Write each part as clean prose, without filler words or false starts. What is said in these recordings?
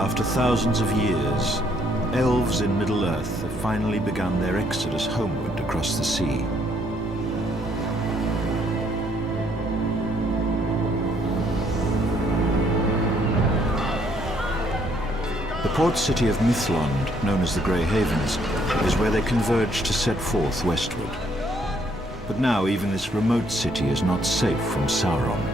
After thousands of years, elves in Middle-earth have finally begun their exodus homeward across the sea. The port city of Mithlond, known as the Grey Havens, is where they converge to set forth westward. But now even this remote city is not safe from Sauron.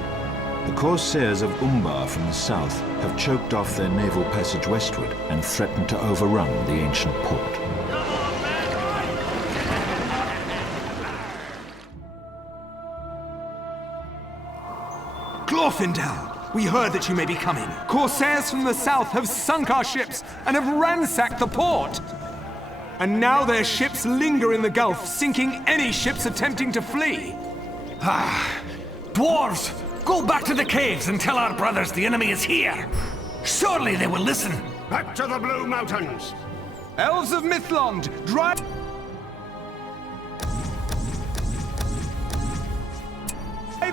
The corsairs of Umbar from the south have choked off their naval passage westward and threatened to overrun the ancient port. Glorfindel, we heard that you may be coming. Corsairs from the south have sunk our ships and have ransacked the port. And now their ships linger in the Gulf, sinking any ships attempting to flee. Dwarves! Go back to the caves and tell our brothers the enemy is here. Surely they will listen. Back to the Blue Mountains! Elves of Mithlond, drive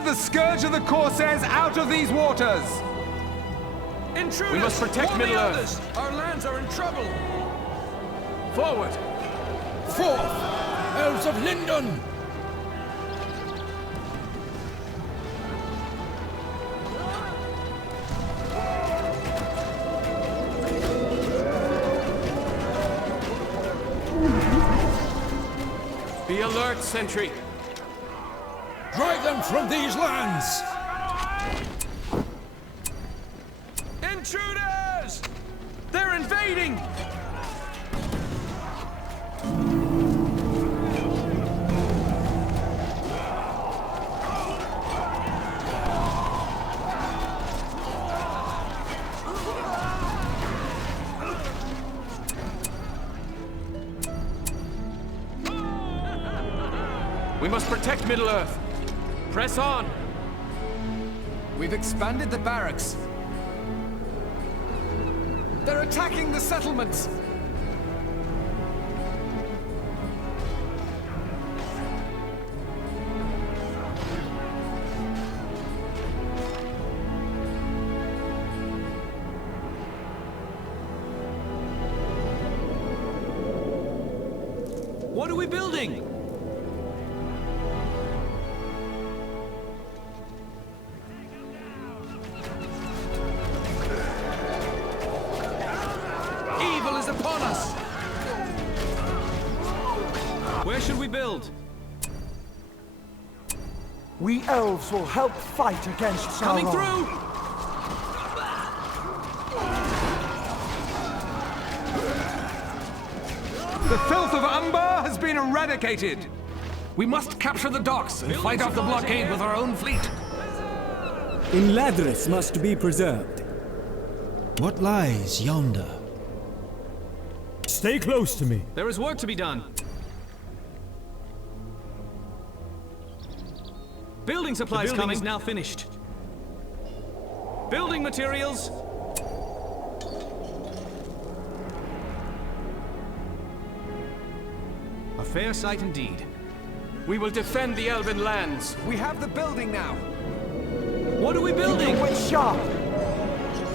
the scourge of the Corsairs out of these waters! Intruders! We must protect Middle-earth. Our lands are in trouble! Forward! Forth! Elves of Lindon! Be alert, sentry! Drive them from these lands! Intruders! They're invading! We must protect Middle-earth. Press on! We've expanded the barracks. They're attacking the settlements! What are we building? Evil is upon us! Where should we build? We elves will help fight against Sauron. Coming through! The filth of Umbar has been eradicated! We must capture the docks and fight off the blockade with our own fleet. Inladris must be preserved. What lies yonder? Stay close to me. There is work to be done. Building supplies coming. Is now finished. Building materials. A fair sight indeed. We will defend the Elven lands. We have the building now. What are we building? Keep your wits sharp.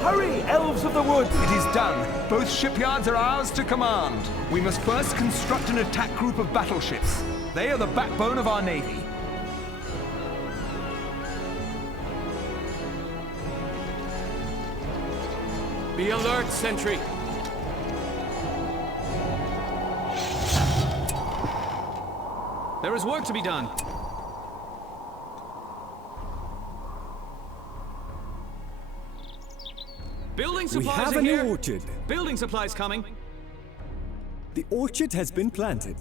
Hurry, elves of the wood! It is done. Both shipyards are ours to command. We must first construct an attack group of battleships. They are the backbone of our navy. Be alert, sentry. There is work to be done. Building supplies We have are a here. new orchard. Building supplies coming. The orchard has been planted.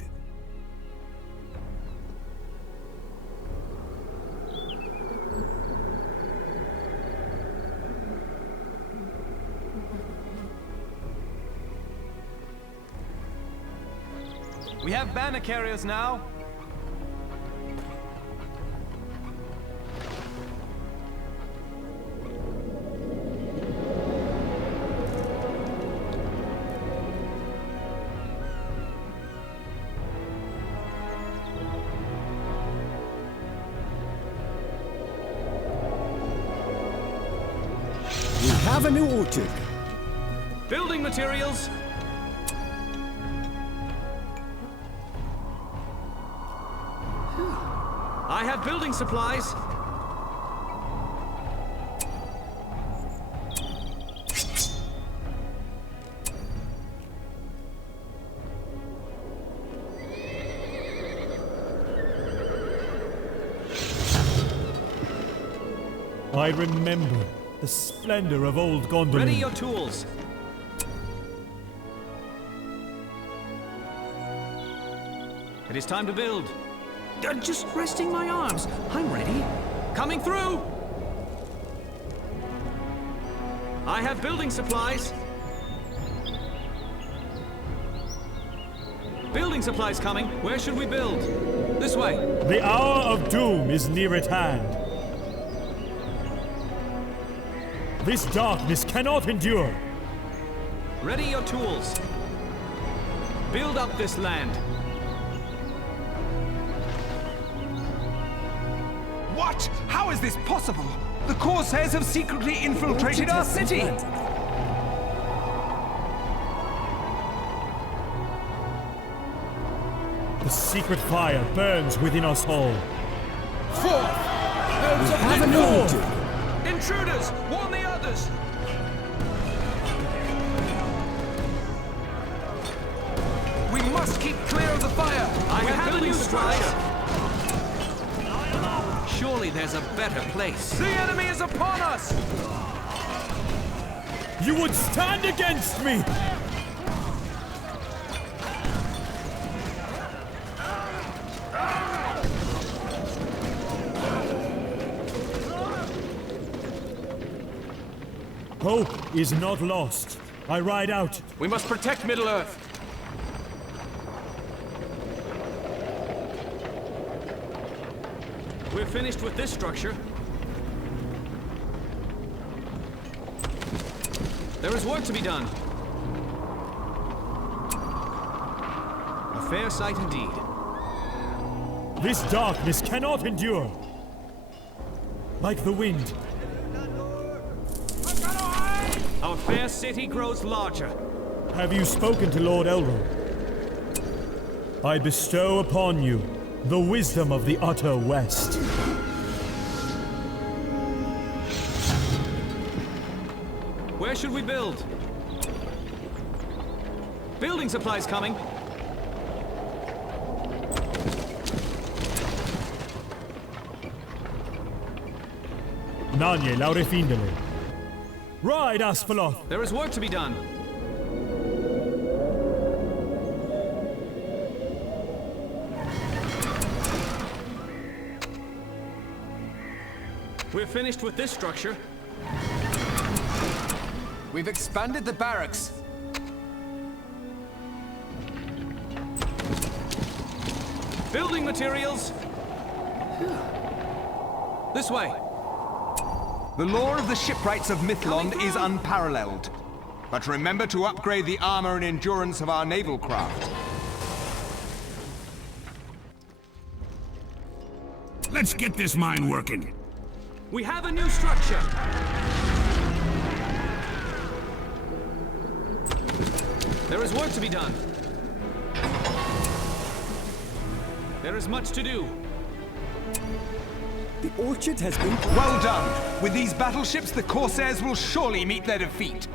We have banner carriers now. We have a new orchard. Building materials. I have building supplies. I remember the splendor of old Gondolin. Ready your tools. It is time to build. Just resting my arms. I'm ready. Coming through! I have building supplies. Building supplies coming. Where should we build? This way. The hour of doom is near at hand. This darkness cannot endure. Ready your tools. Build up this land. What? How is this possible? The Corsairs have secretly infiltrated our city! The secret fire burns within us all. Forth! Elves of the North! Intruders! Warn the others! We must keep clear of the fire! I have building supplies. Surely there's a better place. The enemy is upon us! You would stand against me! Hope is not lost. I ride out. We must protect Middle-earth. We're finished with this structure. There is work to be done. A fair sight indeed. This darkness cannot endure. Like the wind. Our fair city grows larger. Have you spoken to Lord Elrond? I bestow upon you the wisdom of the utter West. Where should we build? Building supplies coming. Nanye Laurefindele. Ride, Aspaloth! There is work to be done. We're finished with this structure. We've expanded the barracks. Building materials. This way. The lore of the shipwrights of Mithlond is unparalleled. But remember to upgrade the armor and endurance of our naval craft. Let's get this mine working. We have a new structure. There is work to be done. There is much to do. The orchard has been... Well done! With these battleships, the Corsairs will surely meet their defeat.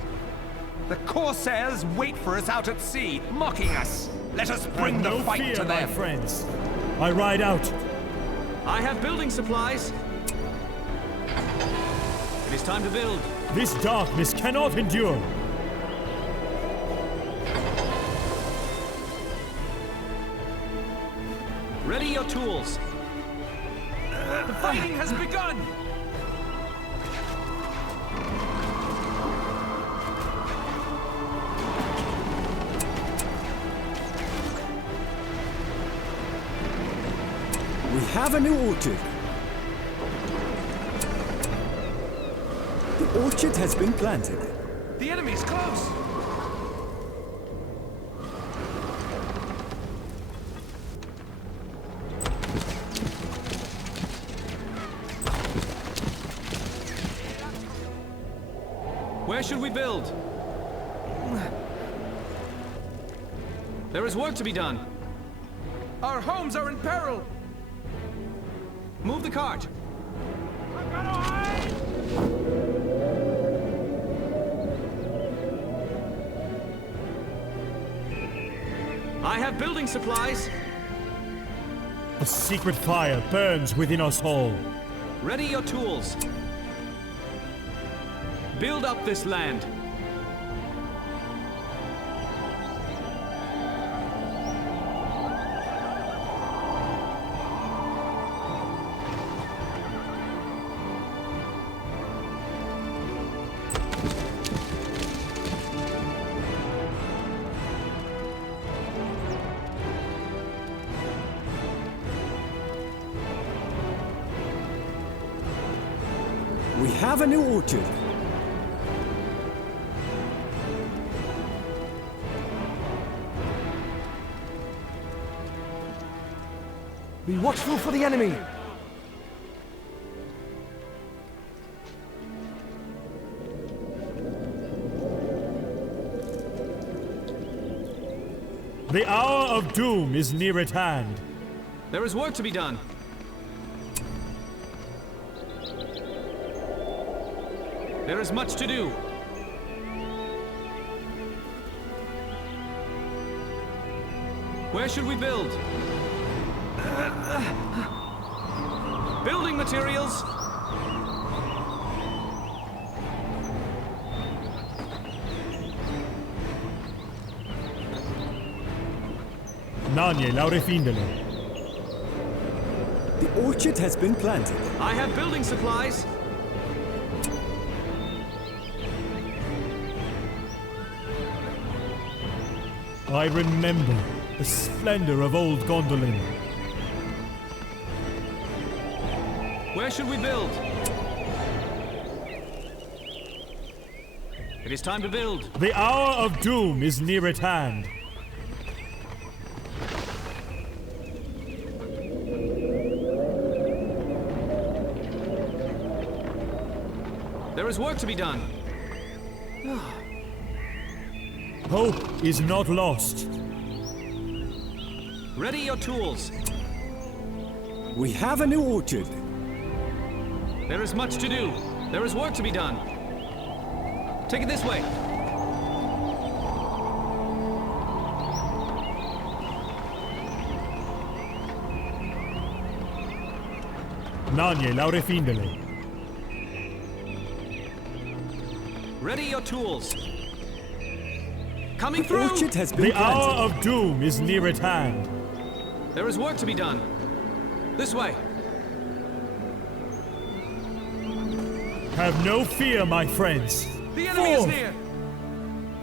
The Corsairs wait for us out at sea, mocking us. Let us bring Have the no fight fear, to my them. friends. I ride out. I have building supplies. It is time to build. This darkness cannot endure. Ready your tools. The fighting has begun! We have a new orchard. The orchard has been planted. The enemy's close! Where should we build? There is work to be done. Our homes are in peril! Move the cart. I have building supplies. A secret fire burns within us all. Ready your tools. Build up this land. We have a new orchard. Be watchful for the enemy! The hour of doom is near at hand. There is work to be done. There is much to do. Where should we build? Building materials. Nanye laurefindele. The orchard has been planted. I have building supplies. I remember the splendor of old Gondolin. Where should we build? It is time to build. The hour of doom is near at hand. There is work to be done. Hope is not lost. Ready your tools. We have a new orchard. There is much to do. There is work to be done. Take it this way. Nanye laurefindele. Ready your tools. Coming The through! orchard has been The hour planted. of doom is near at hand. There is work to be done. This way. Have no fear, my friends. The enemy is Forth! near!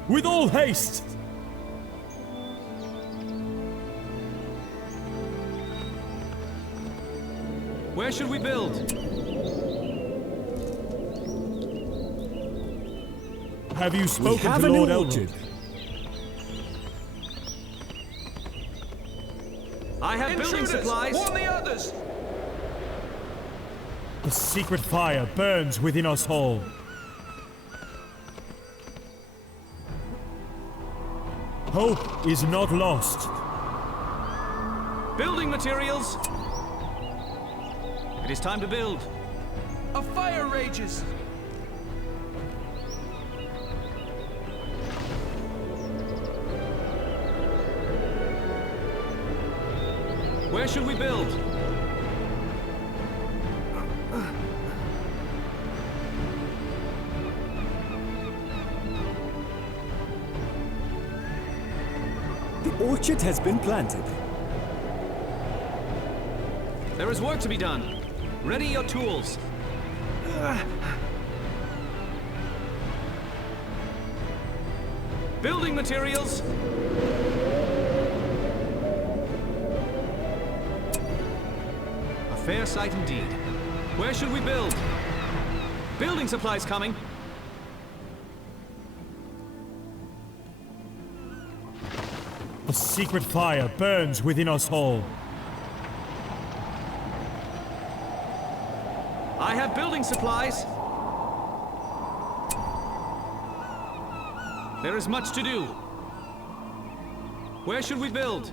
With all haste! Where should we build? Have you We spoken have to a new Lord orchard. Elven? I have building Intruders! supplies. Warn the others! The secret fire burns within us all. Hope is not lost. Building materials. It is time to build. A fire rages! Where should we build? The orchard has been planted. There is work to be done. Ready your tools. Building materials. A fair sight indeed. Where should we build? Building supplies coming. A secret fire burns within us all. I have building supplies. There is much to do. Where should we build?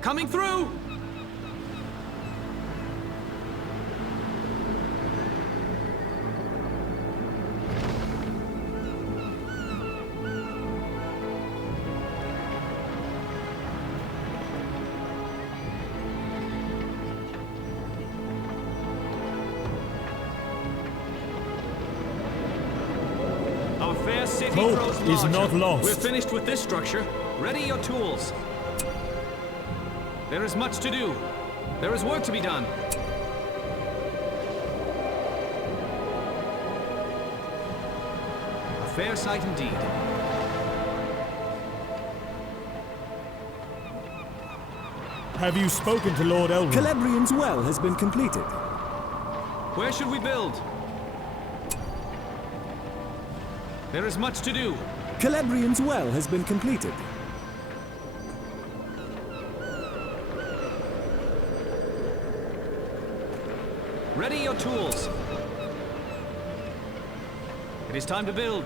Coming through! Our fair city Hope grows is larger. not lost. We're finished with this structure. Ready your tools. There is much to do. There is work to be done. A fair sight indeed. Have you spoken to Lord Elven? Calabrian's well has been completed. Where should we build? There is much to do. Calabrian's well has been completed. Ready your tools. It is time to build.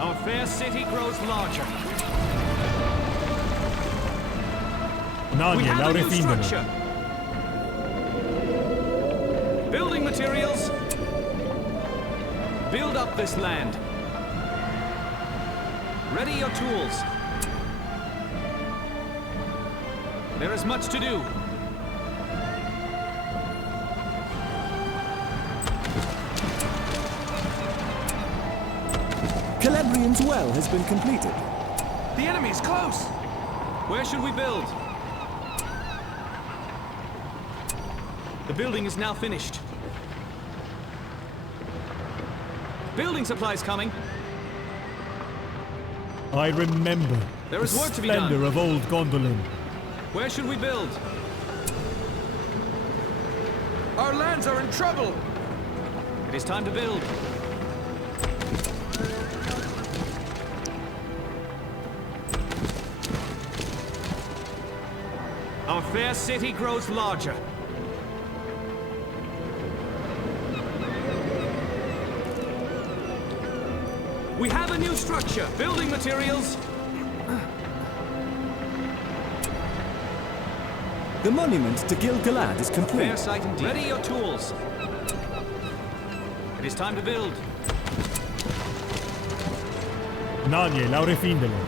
Our fair city grows larger. We Nadie have la a new defendano. structure. Building materials. Build up this land. Ready your tools. There is much to do. Calabrian's well has been completed. The enemy is close. Where should we build? The building is now finished. Building supplies coming. I remember There is the work to be done. splendor of old Gondolin. Where should we build? Our lands are in trouble! It is time to build. Our fair city grows larger. We have a new structure. Building materials. The monument to Gil-galad is Fair complete. sight indeed. Ready your tools. It is time to build. Nadie la defendano.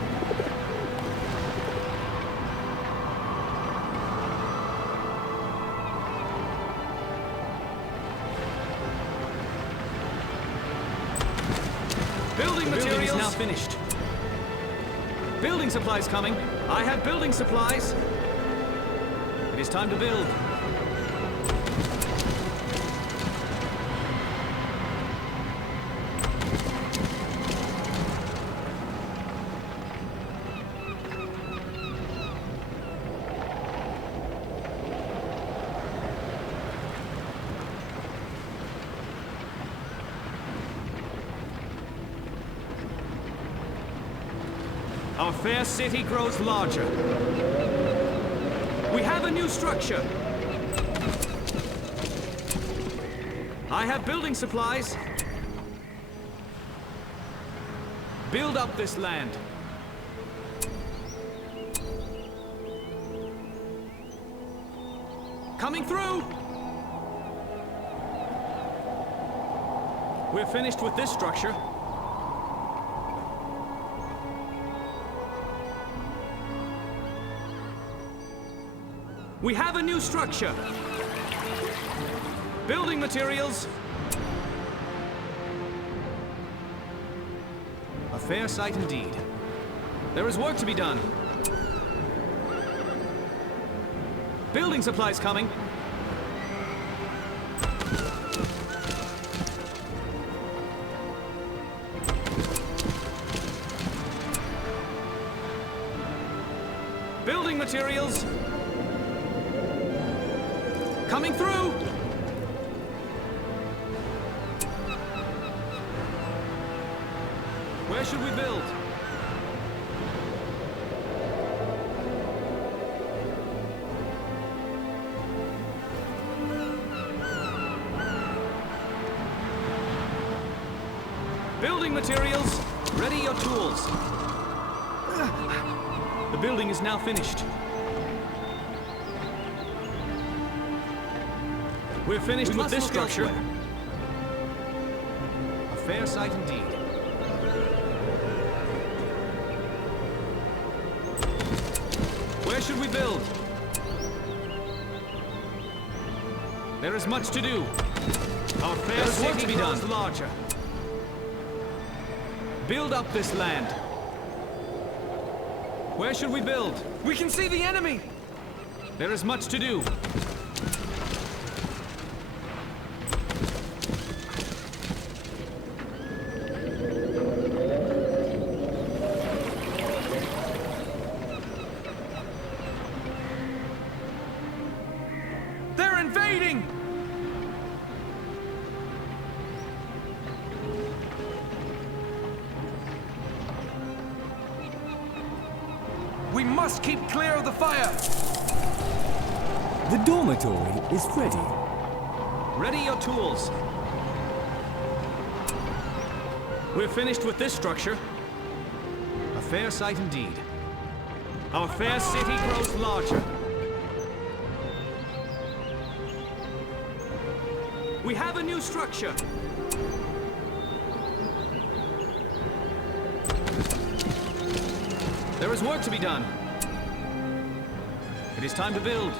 Building materials. Is now finished. Building supplies coming. I have building supplies. It is time to build. Our fair city grows larger. We have a new structure. I have building supplies. Build up this land. Coming through! We're finished with this structure. We have a new structure. Building materials. A fair sight indeed. There is work to be done. Building supplies coming. Building materials. Coming through! Where should we build? Building materials, ready your tools. The building is now finished. We're finished with this structure. A fair sight indeed. Where should we build? There is much to do. Our fair city to be done larger. Build up this land. Where should we build? We can see the enemy! There is much to do. They're invading! We must keep clear of the fire! The dormitory is ready. Ready your tools. We're finished with this structure. A fair sight indeed. Our fair city grows larger. We have a new structure. There is work to be done. It is time to build.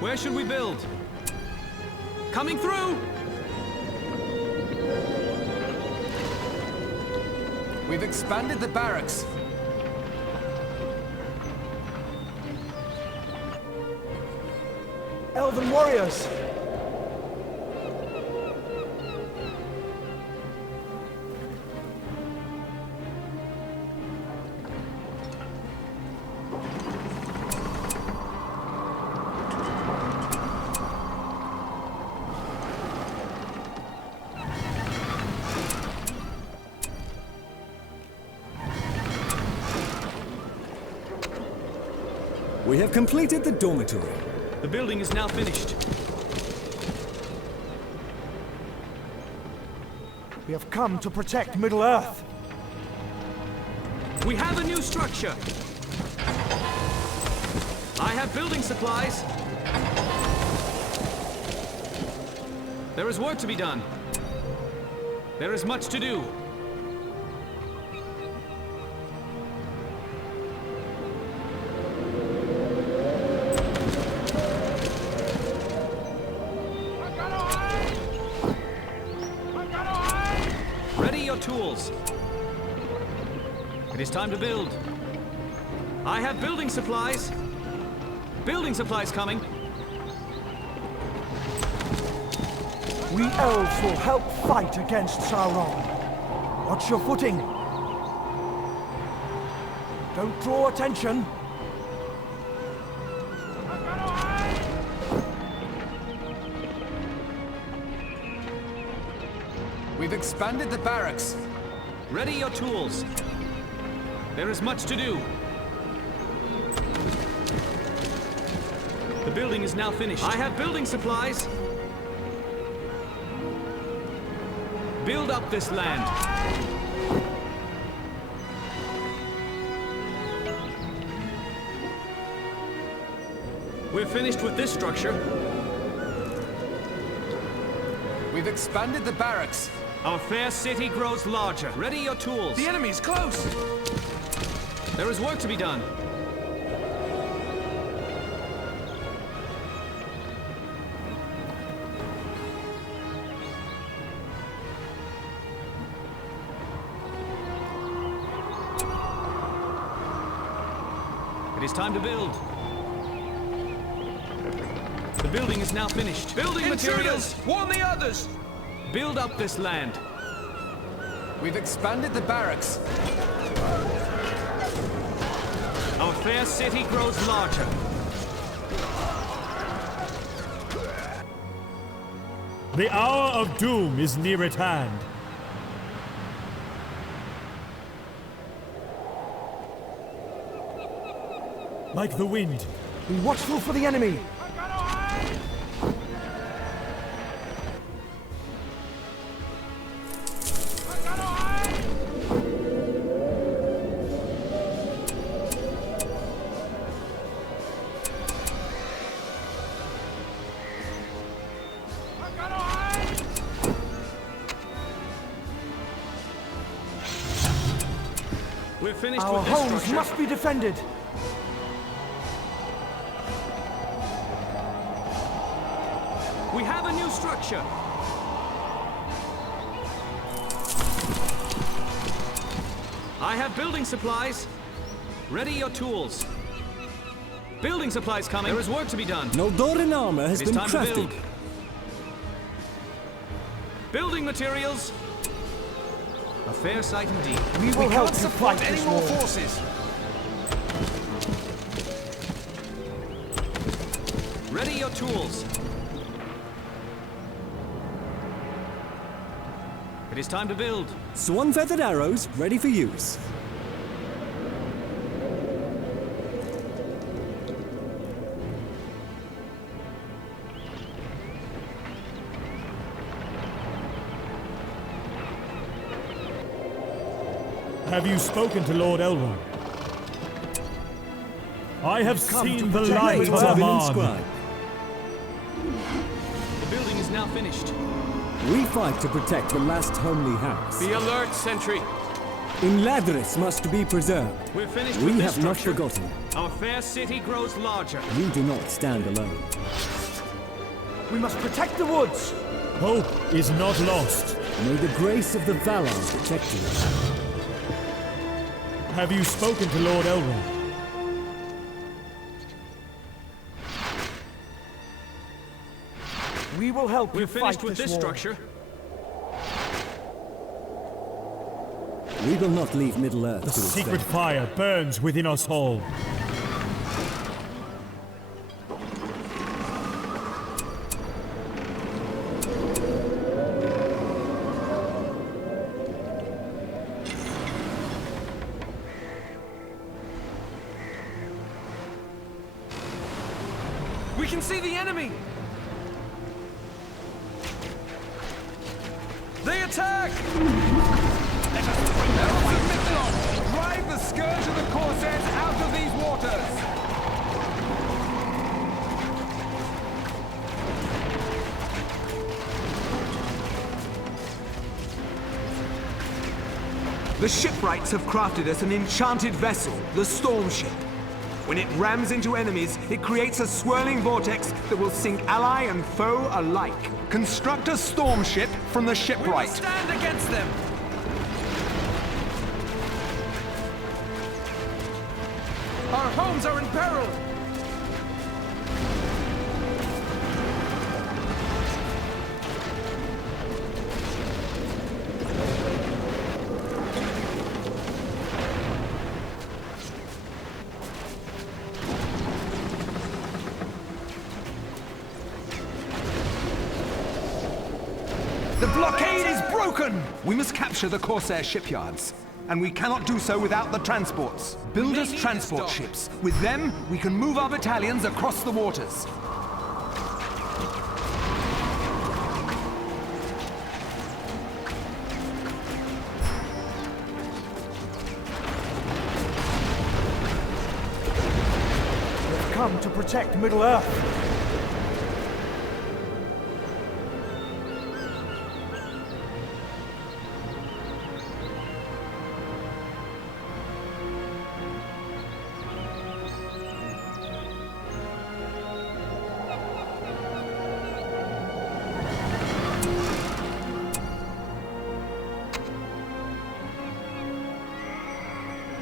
Where should we build? Coming through! We've expanded the barracks. Elven warriors! We have completed the dormitory. The building is now finished. We have come to protect Middle-earth. We have a new structure. I have building supplies. There is work to be done. There is much to do. Ready your tools. It is time to build. I have building supplies. Building supplies coming. We elves will help fight against Sauron. Watch your footing. Don't draw attention. We've expanded the barracks. Ready your tools. There is much to do. The building is now finished. I have building supplies. Build up this land. We're finished with this structure. We've expanded the barracks. Our fair city grows larger. Ready your tools. The enemy's close! There is work to be done. It is time to build. The building is now finished. Building materials! Warn the others! Build up this land. We've expanded the barracks. Our fair city grows larger. The hour of doom is near at hand. Like the wind. Be watchful for the enemy. We're finished Our with this homes structure. must be defended. We have a new structure. I have building supplies. Ready your tools. Building supplies coming. There is work to be done. Noldoran armor has It is been time to crafted. build. Building materials. A fair sight indeed. We will help can't you support fight any this more war. forces. Ready your tools. It is time to build. Swan-feathered arrows ready for use. Have you spoken to Lord Elrond? I have seen the light Great of Elven Aman. scribe. The building is now finished. We fight to protect the last homely house. Be alert, sentry. In Ladris must be preserved. We're finished We with this have not structure. forgotten. Our fair city grows larger. You do not stand alone. We must protect the woods. Hope is not lost. May the grace of the Valar protect you. Have you spoken to Lord Elrond? We will help We're you finished fight with this war. structure. We will not leave Middle-earth to The its secret fate. fire burns within us all. We can see the enemy! They attack! Elves of Mithlond, drive the scourge of the Corsairs out of these waters! The shipwrights have crafted us an enchanted vessel, the Storm Ship. When it rams into enemies, it creates a swirling vortex that will sink ally and foe alike. Construct a storm ship from the shipwright. Stand against them! Our homes are in peril! The blockade is broken! We must capture the Corsair shipyards. And we cannot do so without the transports. Build us transport ships. With them, we can move our battalions across the waters. We've come to protect Middle-earth.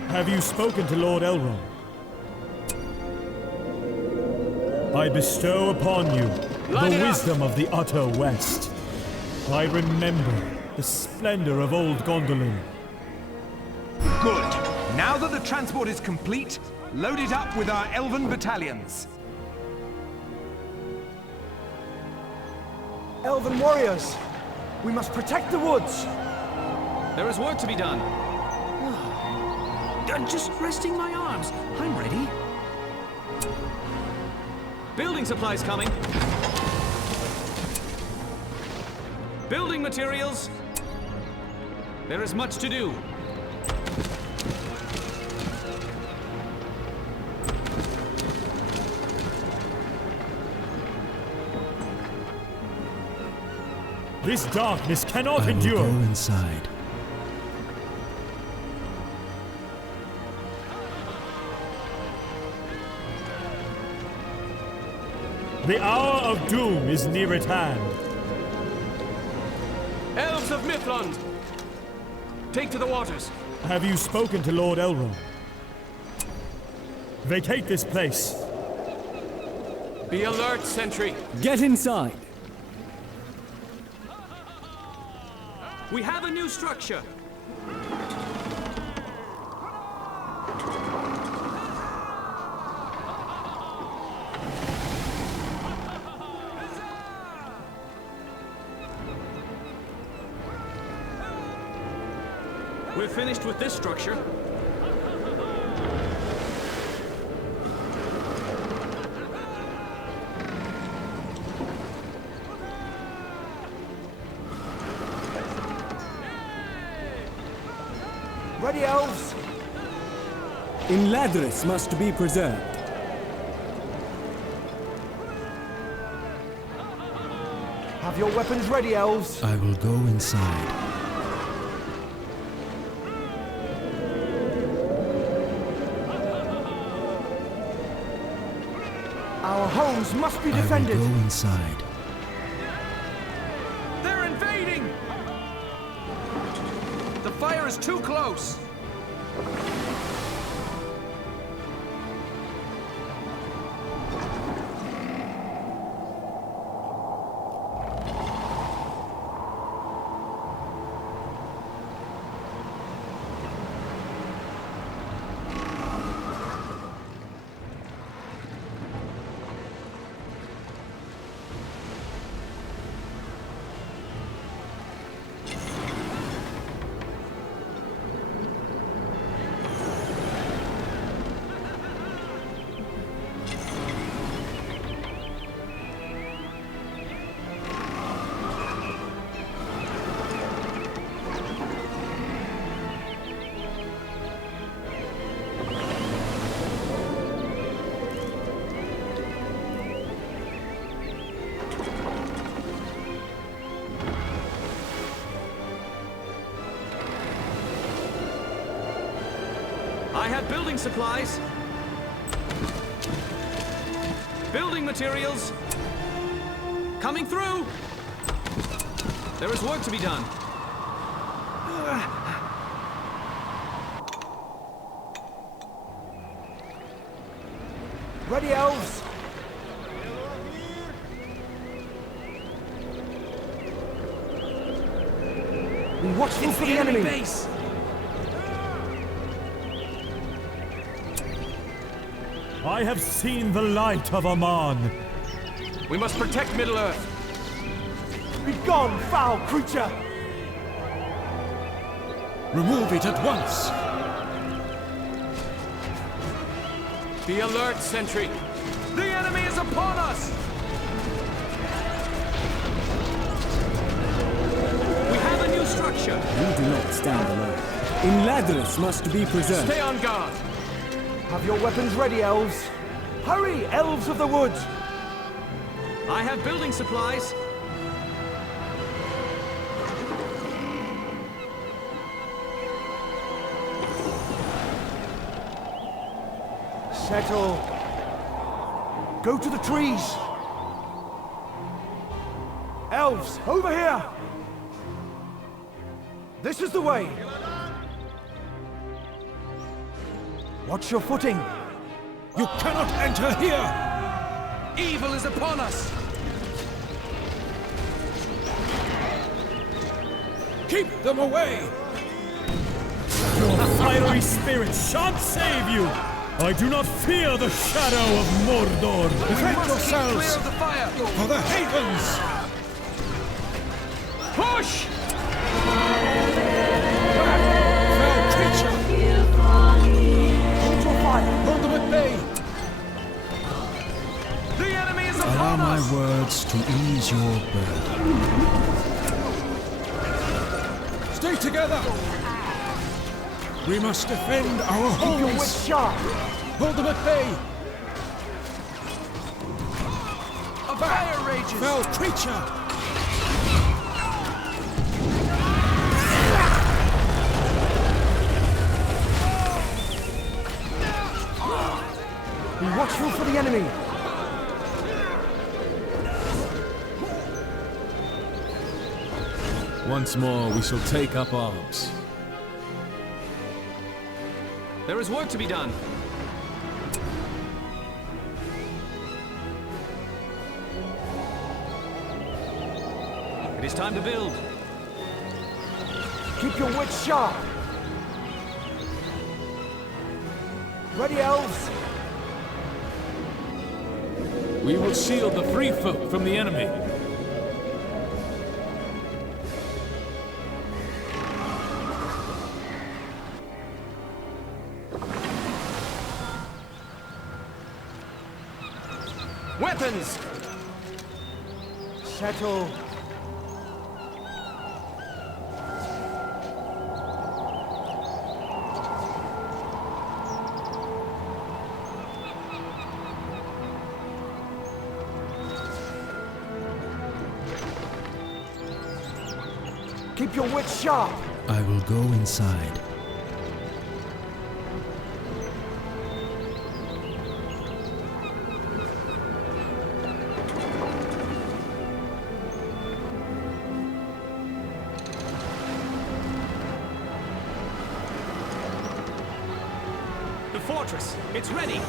Have you spoken to Lord Elrond? I bestow upon you the wisdom of the utter West. I remember the splendor of old Gondolin. Good. Now that the transport is complete, load it up with our Elven battalions. Elven warriors! We must protect the woods! There is work to be done. Just resting my arms. I'm ready. Building supplies coming. Building materials. There is much to do. This darkness cannot I will endure. go inside. The hour of doom is near at hand. Elves of Mithlond! Take to the waters. Have you spoken to Lord Elrond? Vacate this place. Be alert, sentry. Get inside! We have a new structure. We're finished with this structure. Ready, elves? In Ladris must be preserved. Have your weapons ready, elves? I will go inside. Our homes must be I will defended. go inside. They're invading! The fire is too close! I have building supplies. Building materials. Coming through. There is work to be done. Ready, elves? Be watchful for the enemy. base. I have seen the light of Aman. We must protect Middle-earth. Be gone, foul creature! Remove it at once! Be alert, sentry. The enemy is upon us! We have a new structure. We do not stand alone. In Ladris must be preserved. Stay on guard. Have your weapons ready, elves. Hurry, elves of the wood! I have building supplies. Settle. Go to the trees. Elves, over here! This is the way. Watch your footing. You cannot enter here! Evil is upon us. Keep them away! Your fiery spirit shan't save you! I do not fear the shadow of Mordor! Defend Must keep yourselves! clear of the fire. For the havens! Push! Fell creature! Hold your fire! Hold them at bay! The enemy is Allow upon my us! words to ease your burden. Stay together! We must defend our Keep your wits homes! sharp! Hold them at bay! A fire rages! Fell creature! Be watchful for the enemy! Once more, we shall take up arms. There is work to be done. It is time to build. Keep your wits sharp! Ready, elves? We will shield the free folk from the enemy. Weapons! Settle. Keep your wits sharp! I will go inside. The fortress! It's ready!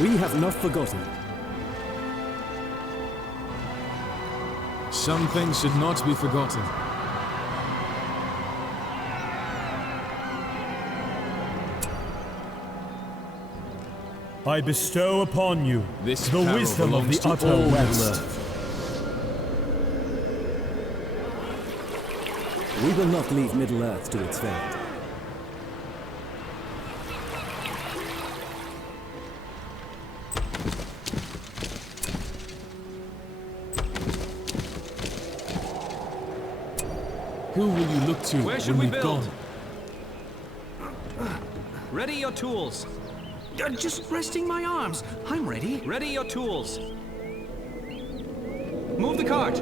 We have not forgotten. Some things should not be forgotten. I bestow upon you This the power wisdom of belongs the to utter all west. We will not leave Middle-earth to its fate. Who will you look to Where should when we we've build? gone? Ready your tools. Just resting my arms. I'm ready. Ready your tools. Move the cart.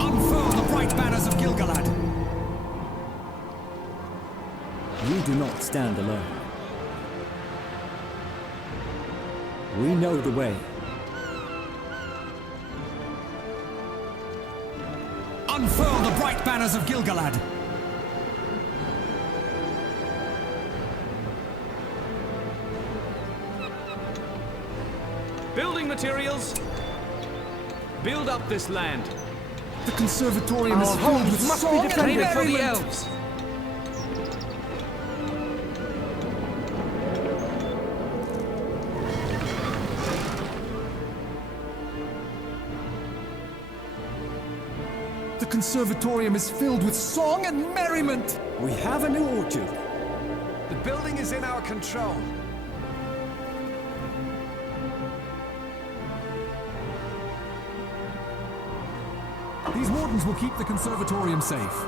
Unfurl the bright banners of Gilgalad. You do not stand alone. We know the way. Unfurl the bright banners of Gilgalad. Building materials. Build up this land. The conservatorium Our homes must be defended! For the elves. The conservatorium is filled with song and merriment. We have a new orchard. The building is in our control. These wardens will keep the conservatorium safe.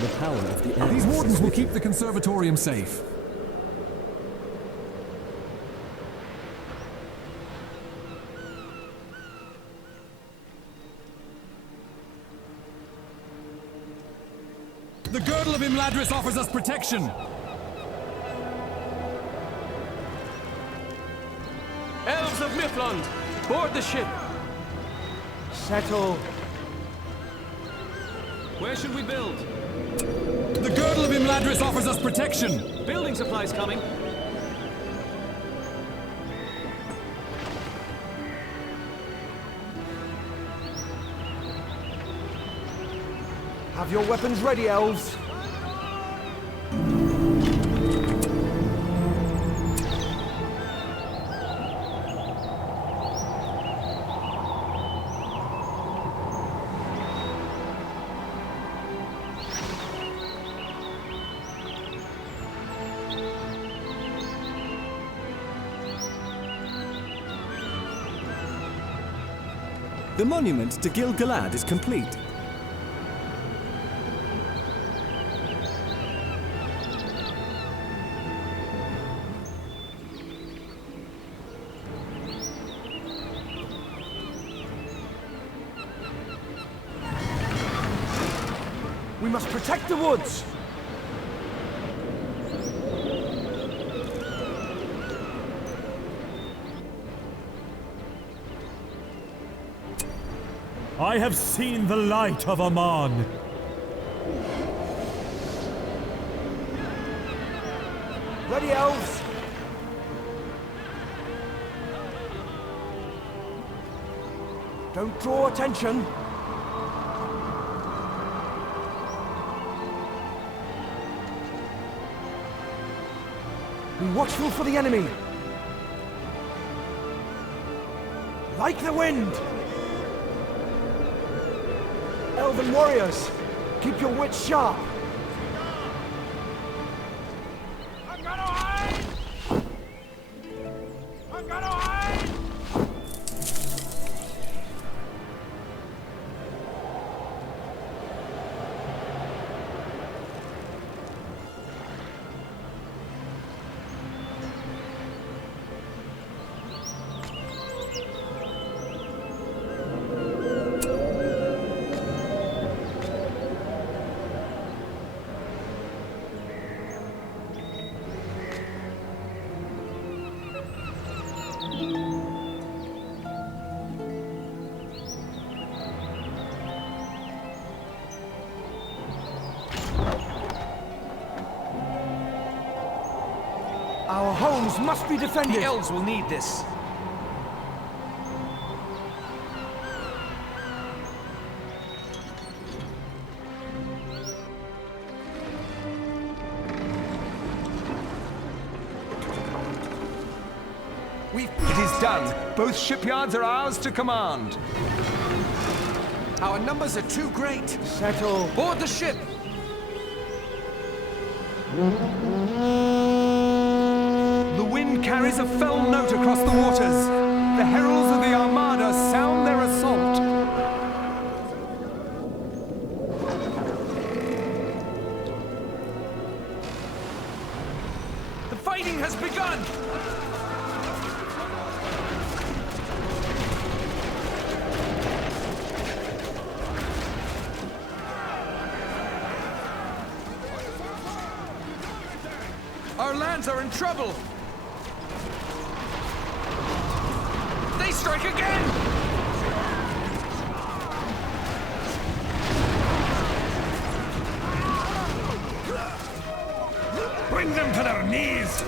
The power of the elves. These wardens will keep the conservatorium safe. The girdle of Imladris offers us protection. Elves of Mithlond, board the ship. Settle. Where should we build? The girdle of Imladris offers us protection. Building supplies coming. Have your weapons ready, elves. The monument to Gil-galad is complete. We must protect the woods! I have seen the light of Aman. Ready, elves! Don't draw attention. Be watchful for the enemy. Like the wind! Elven warriors, keep your wits sharp. I'm gonna hide! I'm gonna hide! Our homes must be defended. The elves will need this. It is done. Both shipyards are ours to command. Our numbers are too great. Settle. Board the ship. The wind carries a fell note across the waters. The heralds of the Armada sound their assault. The fighting has begun. Our lands are in trouble! They strike again! Bring them to their knees!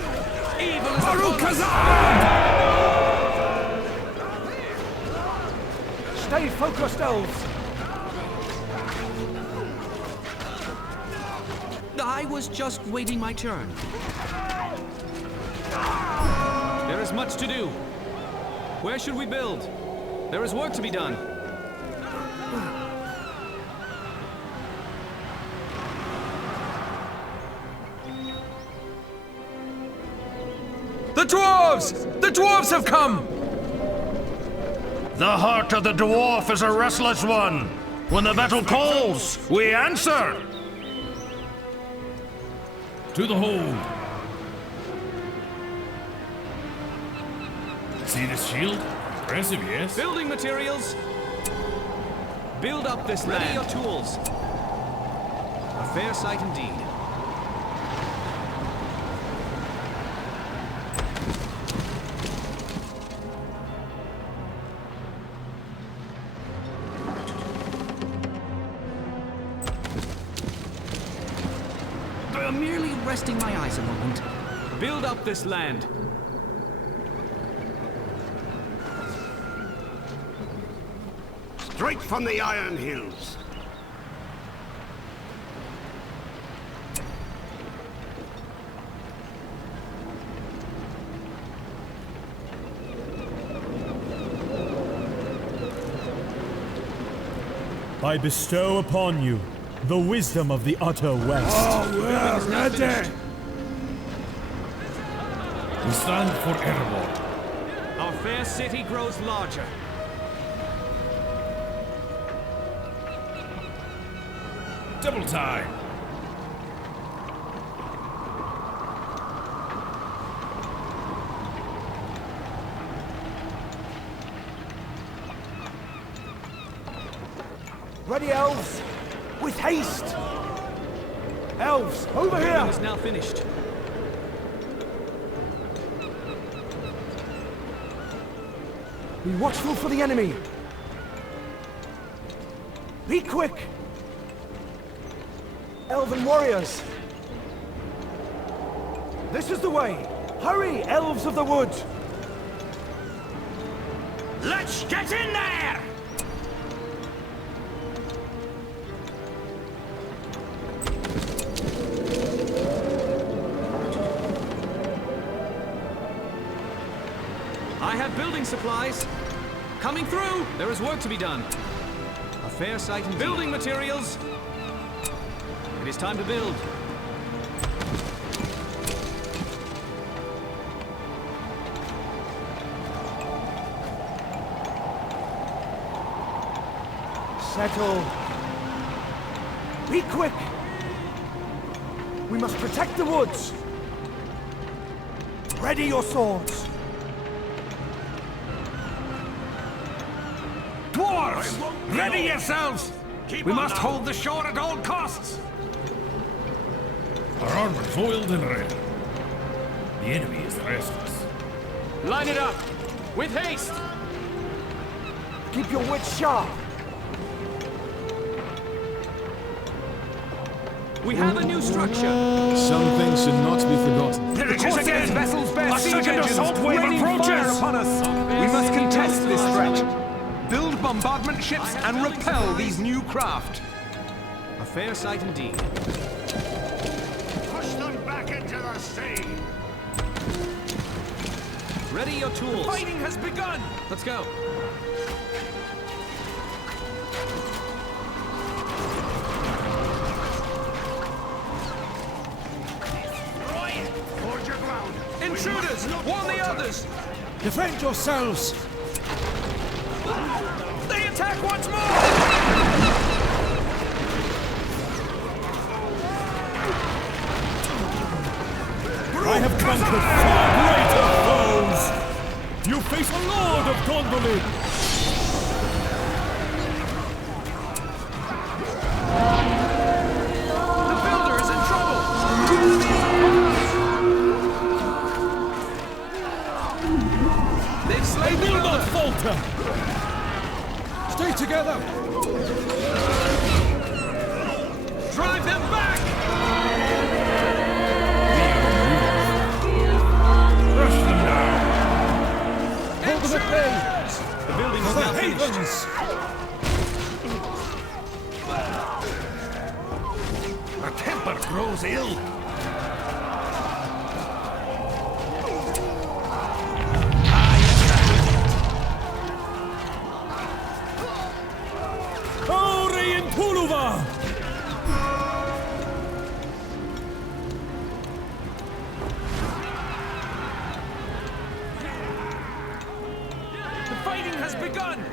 Evil is Stay focused, elves. I was just waiting my turn. There is much to do. Where should we build? There is work to be done. The dwarves! The dwarves have come! The heart of the dwarf is a restless one. When the battle calls, we answer. To the hold! See this shield? Impressive, yes? Building materials! Build up this land. Ready your tools. A fair sight indeed. I'm merely resting my eyes a moment. Build up this land. Straight from the Iron Hills. I bestow upon you the wisdom of the utter west. Oh, we're ready! We stand for Erebor. Our fair city grows larger. Double time! Ready, elves? With haste! Elves, over The here! building is now finished. Be watchful for the enemy! Be quick! Elven warriors! This is the way! Hurry, elves of the wood! Let's get in there! I have building supplies. Coming through! There is work to be done. A fair sight indeed. Building materials! It is time to build. Settle. Be quick! We must protect the woods! Ready your swords! Dwarves! Ready yourselves! We must hold the shore at all costs! Our armor's oiled and ready. The enemy is restless. Line it up! With haste! Keep your wits sharp! We have a new structure! Some things should not be forgotten. There it is again! Vessels bear A siege second engines assault wave raining approaches! fire upon us! We must contest this threat. Build bombardment ships and repel these new craft. A fair sight indeed. Push them back into the sea. Ready your tools. Fighting has begun! Let's go. Hold your ground. Intruders! Warn the others! Defend yourselves! They attack once more! I have conquered far greater foes! You face a lord of Gondolin! The builder is in trouble! They've slain They will not falter! Stay together! Drive them back! Rush them down! Hold them at bay! The building For is the now finished. havens! Our temper grows ill. Ore in Puluva! The fighting has begun!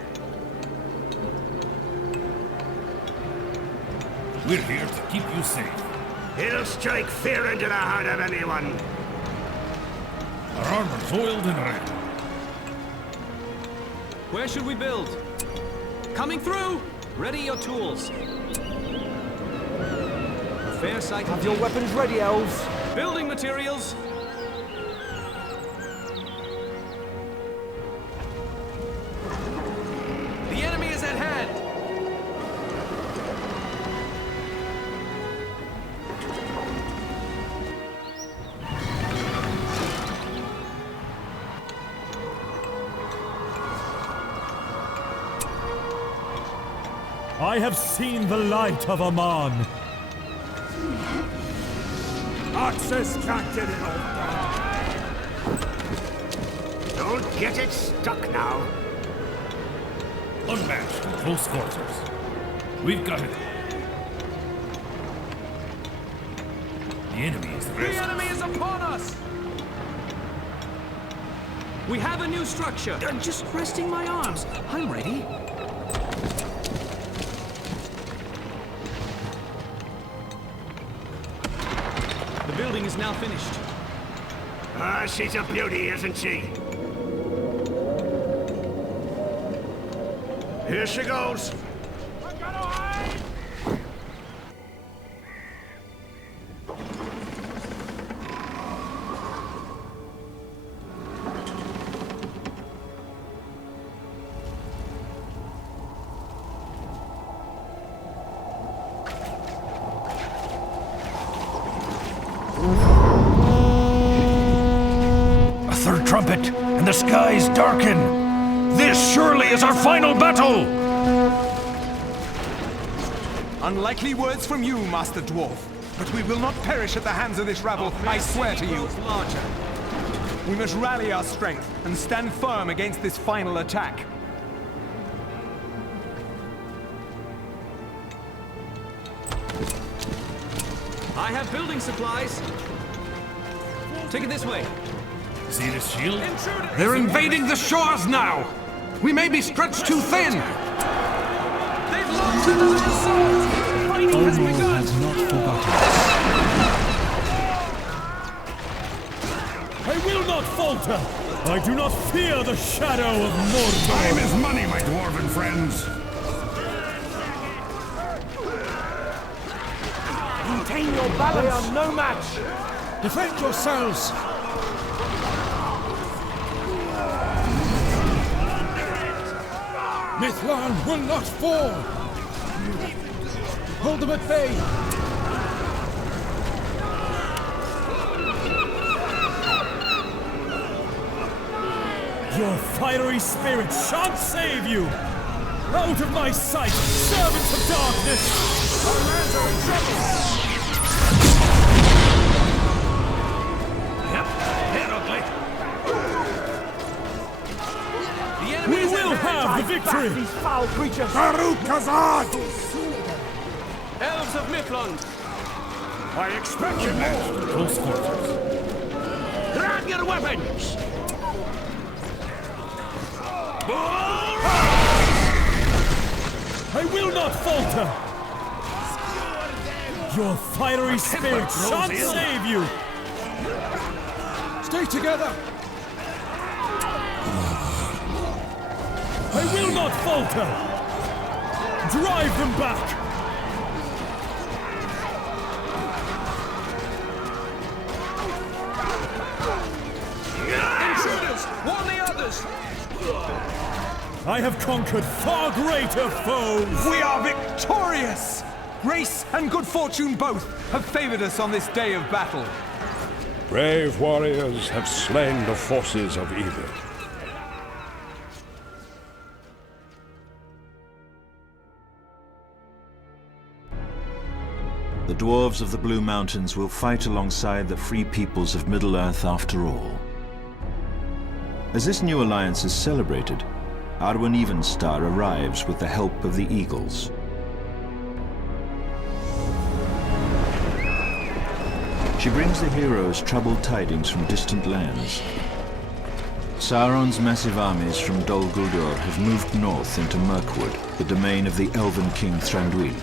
We're here to keep you safe. It'll strike fear into the heart of anyone. Our armor's oiled and ready. Where should we build? Coming through! Ready your tools. A fair sight. Have your weapons ready, elves. Building materials. The enemy is at hand. I have seen the light of Aman. Axes can't get it all done. Don't get it stuck now. Unmatched in close quarters. We've got it. The enemy is the The rest. enemy is upon us! We have a new structure. I'm just resting my arms. I'm ready. The building is now finished. Ah, she's a beauty, isn't she? Here she goes. I'm gonna hide! A third trumpet, and the skies darken. This surely is our final battle! Unlikely words from you, Master Dwarf. But we will not perish at the hands of this rabble, I swear to you. Larger. We must rally our strength and stand firm against this final attack. I have building supplies. Take it this way. See this shield? They're invading the shores now! We may be stretched too thin! They've launched another assault! Fighting has Odin begun! has not forgotten. I will not falter! I do not fear the shadow of Mordor! Time is money, my dwarven friends. Maintain your balance. They are no match. Defend yourselves! Mithlan will not fall! Hold them at bay! Your fiery spirit shan't save you! Out of my sight, servants of darkness! Our lands are in trouble! We will have the victory! These foul creatures. Elves of Mithlond! I expect you next. Close quarters. Grab your weapons! I will not falter! Your fiery spirit shan't save you! Stay together! I will not falter! Drive them back! Intruders! Warn the others! I have conquered far greater foes! We are victorious! Grace and good fortune both have favored us on this day of battle. Brave warriors have slain the forces of evil. The dwarves of the Blue Mountains will fight alongside the free peoples of Middle-earth after all. As this new alliance is celebrated, Arwen Evenstar arrives with the help of the Eagles. She brings the heroes troubled tidings from distant lands. Sauron's massive armies from Dol Guldur have moved north into Mirkwood, the domain of the Elven king Thranduil.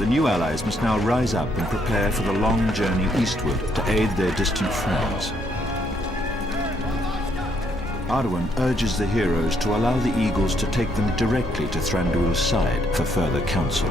The new allies must now rise up and prepare for the long journey eastward to aid their distant friends. Arwen urges the heroes to allow the Eagles to take them directly to Thranduil's side for further counsel.